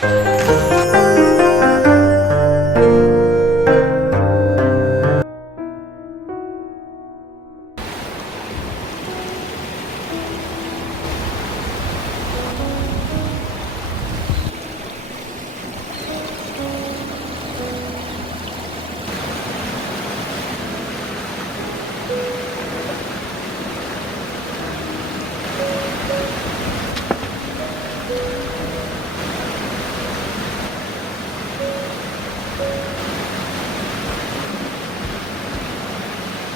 拜。